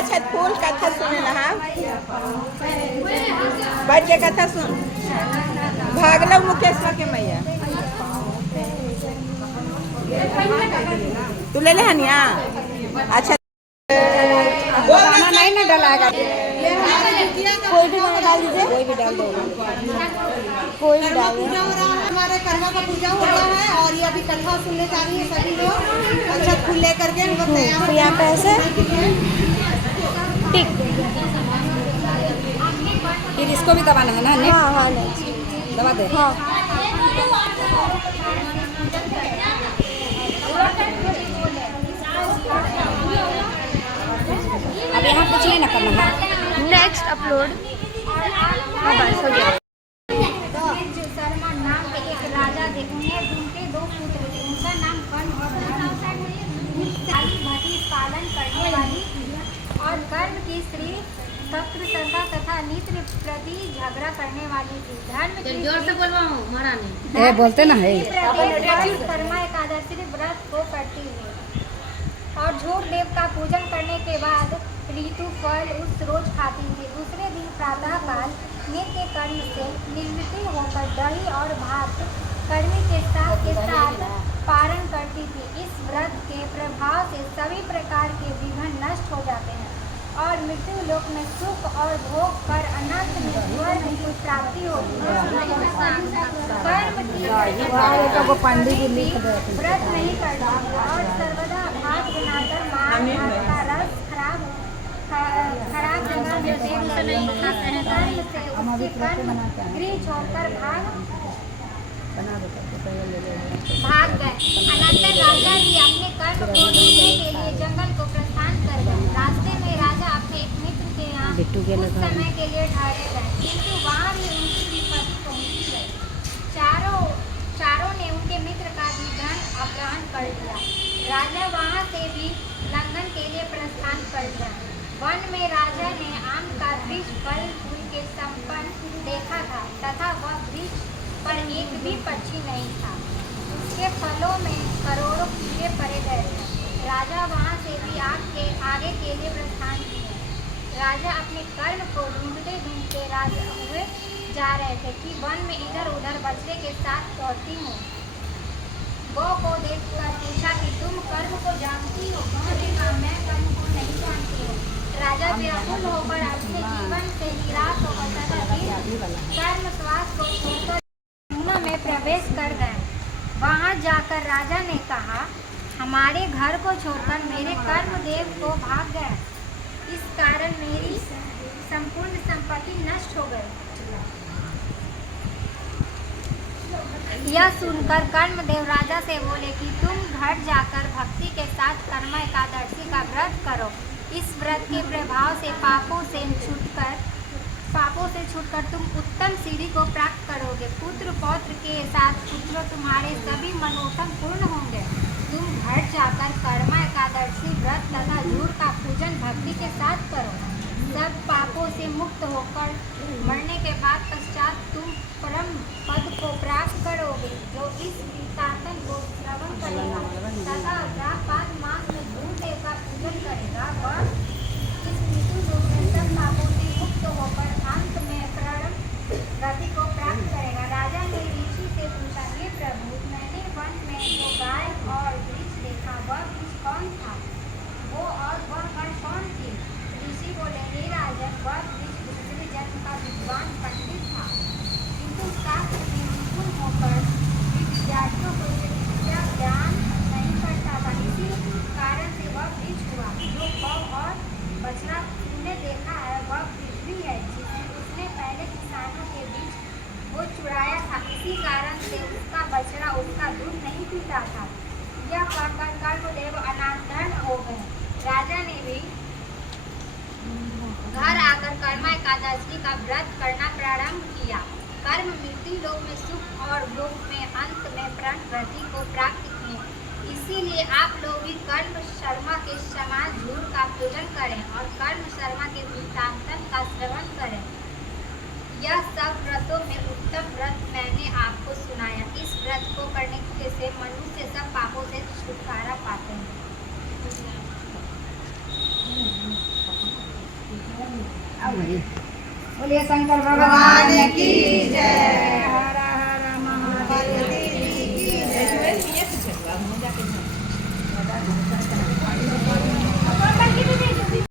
अच्छा फूल कथा सुने ना बैठ के कथा सुन भागलव मुकेशवा के मैया तू ले हनिया अच्छा नहीं ना डलाएगा कोई भी डाल दीजिए कोई भी डाल दो कोई भी डाल दो हमारे करवा का पूजा हो रहा है और ये अभी कथा सुनने जा रही है सभी लोग अच्छा फूल लेकर के तो यहाँ पे ऐसे टिक फिर इसको भी दबाना है ना हाँ हाँ दबा दे हाँ अब यहाँ कुछ नहीं ना करना है नेक्स्ट अपलोड हाँ बस हो गया नाम के एक राजा थे उन्हें उनके दो पुत्र थे उनका नाम कर्ण और पालन करने वाली और कर्ण की स्त्री तत्र तथा नित्र प्रति झगड़ा करने वाली थी धर्म जोर से बोलवाओ महारानी बोलते ना है कर्मा एकादशी व्रत को करती है और झूठ देव का पूजन करने के बाद ऋतु फल उस रोज खाती थी। दूसरे दिन प्रातः काल नित्य कर्म से निवृत्त होकर दही और भात कर्मी के साथ पारण करती थी। इस व्रत के प्रभाव से सभी प्रकार के विघ्न नष्ट हो जाते हैं और मृत्यु लोक में सुख और भोग कर अनंत में स्वर्ग की प्राप्ति होती है। कर्म की व्रत नहीं करती और सर्वदा भात बनाकर मांस का रस खराब जगह में कर्म से उसके कर्म गृह छोड़कर भाग गए। अनंतर राजा भी अपने कर्म को ढूंढने के लिए जंगल को प्रस्थान कर गए। रास्ते में राजा अपने एक मित्र के यहाँ कुछ समय के लिए ठहरे गए किंतु वहाँ भी उनकी विपत्ति पहुँची गई। चारों ने उनके मित्र का भी धन अपहरण कर लिया। राजा वहाँ से भी लंघन के लिए प्रस्थान कर गया। वन में राजा ने आम का वृक्ष फल फूल के संपन्न देखा था तथा वह वृक्ष पर एक भी पक्षी नहीं था। उसके फलों में करोड़ों कीड़े पड़े गए थे। राजा वहाँ से भी आगे के लिए प्रस्थान किए। राजा अपने कर्म को ढूंढते ढूंढते राजा हुए जा रहे थे कि वन में इधर उधर बछड़े के साथ दौड़ती हूँ। गौ को देखकर पूछा कि तुम कर्म को जानती हो? मैं कर्म को नहीं जानती हूँ। राजा व्याकुल होकर अपने जीवन से निराश होकर कर्म श्वास को छोड़कर में प्रवेश कर गए। वहां जाकर राजा ने कहा, हमारे घर को छोड़कर मेरे कर्मदेव को भाग गए। इस कारण मेरी संपूर्ण संपत्ति नष्ट हो गई। यह सुनकर कर्मदेव राजा से बोले कि तुम घर जाकर भक्ति के साथ कर्म एकादशी का व्रत करो। इस व्रत के प्रभाव से पापों से छूटकर तुम उत्तम सीढ़ी को प्राप्त करोगे। पुत्र पौत्र के साथ पुत्र तुम्हारे सभी मनोरथ पूर्ण होंगे। तुम घर जाकर कर्म एकादशी व्रत तथा झूठ का पूजन भक्ति के साथ करो। सब पापों से मुक्त होकर मरने के बाद पश्चात तुम परम पद को प्राप्त करोगे। जो इस कीर्तन को श्रवण करेगा तथा रात मास में धूल देव का पूजन करेगा वह इस मृत्यु लोक में सब पापों से मुक्त होकर अंत में परम गति को प्राप्त करेगा। राजा ने ऋषि से पूछा, हे प्रभु, मैंने वन में जो गाय और वृक्ष देखा वह वृक्ष कौन था? वो और वह गण कौन थी? ऋषि बोले, हे राजन, वह वृक्ष दूसरे जन्म का विद्वान पंडित था, किंतु शास्त्र में निपुण होकर विद्यार्थियों को विद्या ज्ञान नहीं करता था। इसी कारण से वह वृक्ष हुआ। जो गौ और बछड़ा तुमने देखा है वह पृथ्वी है, जिसे उसने पहले किसानों के बीच वो चुराया था। इसी कारण से उसका बछड़ा उसका दूध नहीं पीता था। यह कहकर कर्मदेव अनादरण हो गए। राजा ने भी घर आकर कर्म एकादशी का व्रत करना प्रारंभ किया। कर्म मृत्यु लोक में सुख और लोक में अंत में प्राण गति को प्राप्त किए। इसीलिए आप लोग भी कर्म शर्मा के समान झूठ का पूजन करें और कर्म शर्मा के वृत्तांतन का श्रवण करें। यह सब व्रतों में उत्तम व्रत मैंने आपको सुनाया। इस व्रत को करने से मनुष्य सब पापों से छुटकारा पाते हैं। बोलिए शंकर भगवान की जय।